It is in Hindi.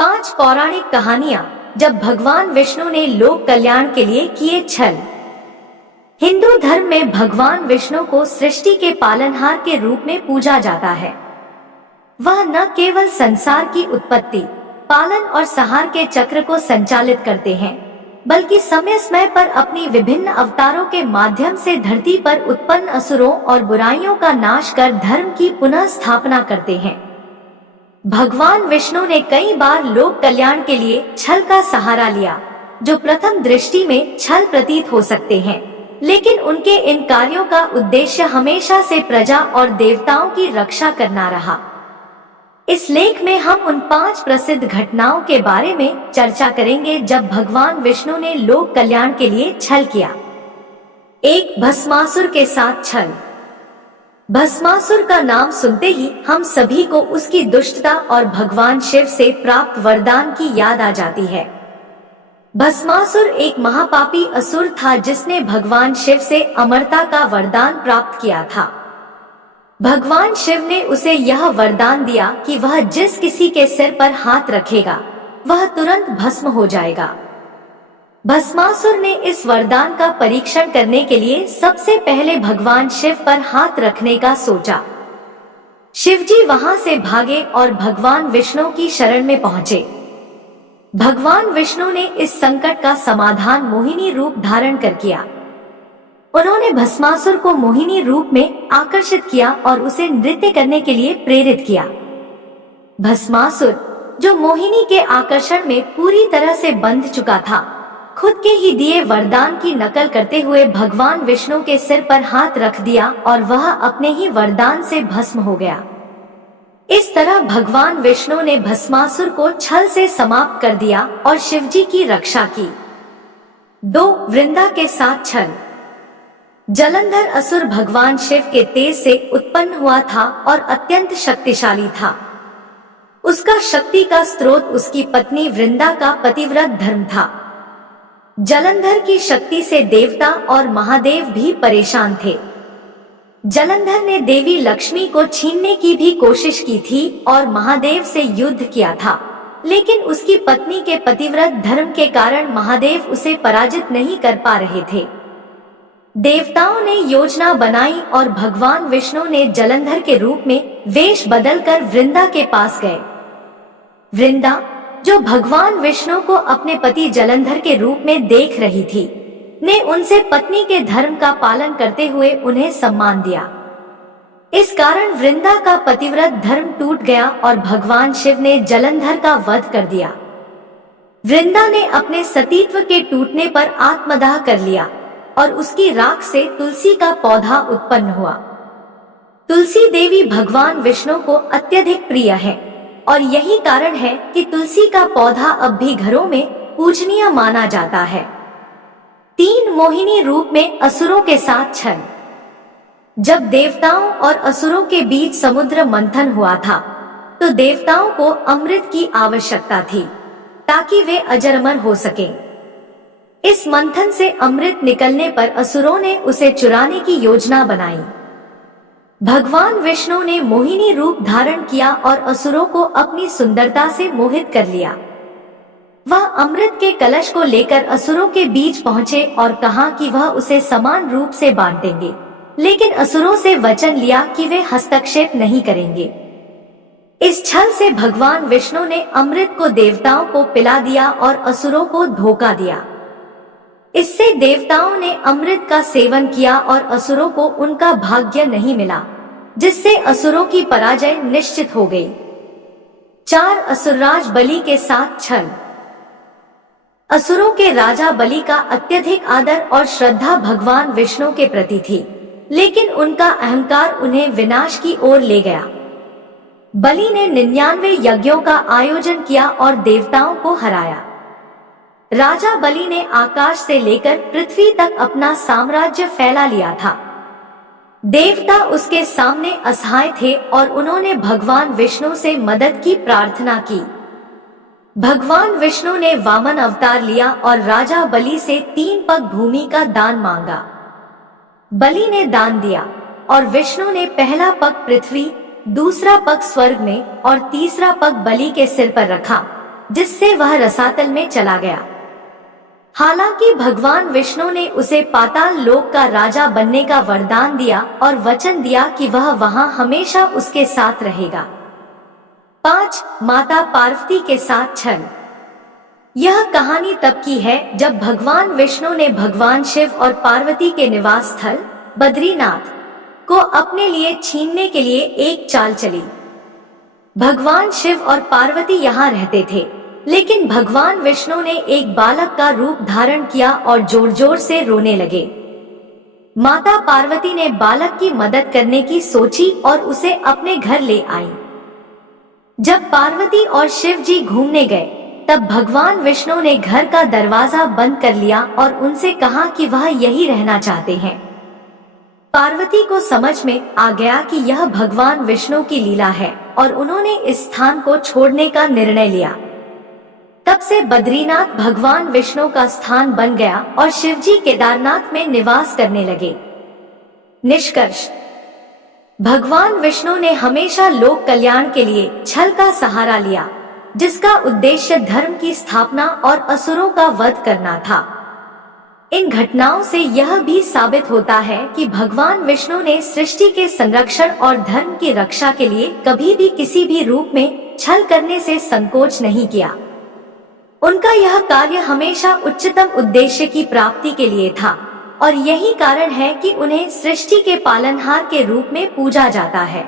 5 पौराणिक कहानियां जब भगवान विष्णु ने लोक कल्याण के लिए किए छल। हिंदू धर्म में भगवान विष्णु को सृष्टि के पालनहार के रूप में पूजा जाता है। वह न केवल संसार की उत्पत्ति, पालन और संहार के चक्र को संचालित करते हैं, बल्कि समय समय पर अपनी विभिन्न अवतारों के माध्यम से धरती पर उत्पन्न असुरों और बुराइयों का नाश कर धर्म की पुनः स्थापना करते हैं। भगवान विष्णु ने कई बार लोक कल्याण के लिए छल का सहारा लिया, जो प्रथम दृष्टि में छल प्रतीत हो सकते हैं, लेकिन उनके इन कार्यों का उद्देश्य हमेशा से प्रजा और देवताओं की रक्षा करना रहा। इस लेख में हम उन 5 प्रसिद्ध घटनाओं के बारे में चर्चा करेंगे जब भगवान विष्णु ने लोक कल्याण के लिए छल किया। 1. भस्मासुर के साथ छल। भस्मासुर का नाम सुनते ही हम सभी को उसकी दुष्टता और भगवान शिव से प्राप्त वरदान की याद आ जाती है। भस्मासुर एक महापापी असुर था जिसने भगवान शिव से अमरता का वरदान प्राप्त किया था। भगवान शिव ने उसे यह वरदान दिया कि वह जिस किसी के सिर पर हाथ रखेगा वह तुरंत भस्म हो जाएगा। भस्मासुर ने इस वरदान का परीक्षण करने के लिए सबसे पहले भगवान शिव पर हाथ रखने का सोचा। शिवजी वहां से भागे और भगवान विष्णु की शरण में पहुंचे। भगवान विष्णु ने इस संकट का समाधान मोहिनी रूप धारण कर किया। उन्होंने भस्मासुर को मोहिनी रूप में आकर्षित किया और उसे नृत्य करने के लिए प्रेरित किया। भस्मासुर, जो मोहिनी के आकर्षण में पूरी तरह से बंध चुका था, खुद के ही दिए वरदान की नकल करते हुए भगवान विष्णु के सिर पर हाथ रख दिया और वह अपने ही वरदान से भस्म हो गया। इस तरह भगवान विष्णु ने भस्मासुर को छल से समाप्त कर दिया और शिवजी की रक्षा की। 2. वृंदा के साथ छल। जलंधर असुर भगवान शिव के तेज से उत्पन्न हुआ था और अत्यंत शक्तिशाली था। उसका शक्ति का स्रोत उसकी पत्नी वृंदा का पतिव्रत धर्म था। जलंधर की शक्ति से देवता और महादेव भी परेशान थे। जलंधर ने देवी लक्ष्मी को छीनने की भी कोशिश की थी और महादेव से युद्ध किया था, लेकिन उसकी पत्नी के पतिव्रत धर्म के कारण महादेव उसे पराजित नहीं कर पा रहे थे। देवताओं ने योजना बनाई और भगवान विष्णु ने जलंधर के रूप में वेश बदलकर वृंदा के पास गए। वृंदा, जो भगवान विष्णु को अपने पति जलंधर के रूप में देख रही थी, ने उनसे पत्नी के धर्म का पालन करते हुए उन्हें सम्मान दिया। इस कारण वृंदा का पतिव्रत धर्म टूट गया और भगवान शिव ने जलंधर का वध कर दिया। वृंदा ने अपने सतीत्व के टूटने पर आत्मदाह कर लिया और उसकी राख से तुलसी का पौधा उत्पन्न हुआ। तुलसी देवी भगवान विष्णु को अत्यधिक प्रिय है और यही कारण है कि तुलसी का पौधा अब भी घरों में पूजनीय माना जाता है। 3. मोहिनी रूप में असुरों के साथ छल। जब देवताओं और असुरों के बीच समुद्र मंथन हुआ था, तो देवताओं को अमृत की आवश्यकता थी ताकि वे अजर-अमर हो सकें। इस मंथन से अमृत निकलने पर असुरों ने उसे चुराने की योजना बनाई। भगवान विष्णु ने मोहिनी रूप धारण किया और असुरों को अपनी सुंदरता से मोहित कर लिया। वह अमृत के कलश को लेकर असुरों के बीच पहुंचे और कहा कि वह उसे समान रूप से बांटेंगे, लेकिन असुरों से वचन लिया कि वे हस्तक्षेप नहीं करेंगे। इस छल से भगवान विष्णु ने अमृत को देवताओं को पिला दिया और असुरों को धोखा दिया। इससे देवताओं ने अमृत का सेवन किया और असुरों को उनका भाग्य नहीं मिला, जिससे असुरों की पराजय निश्चित हो गई। 4. असुरराज बलि के साथ छल। असुरों के राजा बलि का अत्यधिक आदर और श्रद्धा भगवान विष्णु के प्रति थी, लेकिन उनका अहंकार उन्हें विनाश की ओर ले गया। बलि ने 99 यज्ञों का आयोजन किया और देवताओं को हराया। राजा बलि ने आकाश से लेकर पृथ्वी तक अपना साम्राज्य फैला लिया था। देवता उसके सामने असहाय थे और उन्होंने भगवान विष्णु से मदद की प्रार्थना की। भगवान विष्णु ने वामन अवतार लिया और राजा बलि से 3 पग भूमि का दान मांगा। बलि ने दान दिया और विष्णु ने पहला पग पृथ्वी, दूसरा पग स्वर्ग में और तीसरा पग बलि के सिर पर रखा जिससे वह रसातल में चला गया। हालांकि भगवान विष्णु ने उसे पाताल लोक का राजा बनने का वरदान दिया और वचन दिया कि वह वहां हमेशा उसके साथ रहेगा। 5. माता पार्वती के साथ छल। यह कहानी तब की है जब भगवान विष्णु ने भगवान शिव और पार्वती के निवास स्थल बद्रीनाथ को अपने लिए छीनने के लिए एक चाल चली। भगवान शिव और पार्वती यहाँ रहते थे, लेकिन भगवान विष्णु ने एक बालक का रूप धारण किया और जोर जोर से रोने लगे। माता पार्वती ने बालक की मदद करने की सोची और उसे अपने घर ले आई। जब पार्वती और शिव जी घूमने गए, तब भगवान विष्णु ने घर का दरवाजा बंद कर लिया और उनसे कहा कि वह यही रहना चाहते हैं। पार्वती को समझ में आ गया कि यह भगवान विष्णु की लीला है और उन्होंने इस स्थान को छोड़ने का निर्णय लिया। तब से बद्रीनाथ भगवान विष्णु का स्थान बन गया और शिवजी केदारनाथ में निवास करने लगे। निष्कर्ष: भगवान विष्णु ने हमेशा लोक कल्याण के लिए छल का सहारा लिया, जिसका उद्देश्य धर्म की स्थापना और असुरों का वध करना था। इन घटनाओं से यह भी साबित होता है कि भगवान विष्णु ने सृष्टि के संरक्षण और धर्म की रक्षा के लिए कभी भी किसी भी रूप में छल करने से संकोच नहीं किया। उनका यह कार्य हमेशा उच्चतम उद्देश्य की प्राप्ति के लिए था और यही कारण है कि उन्हें सृष्टि के पालनहार के रूप में पूजा जाता है।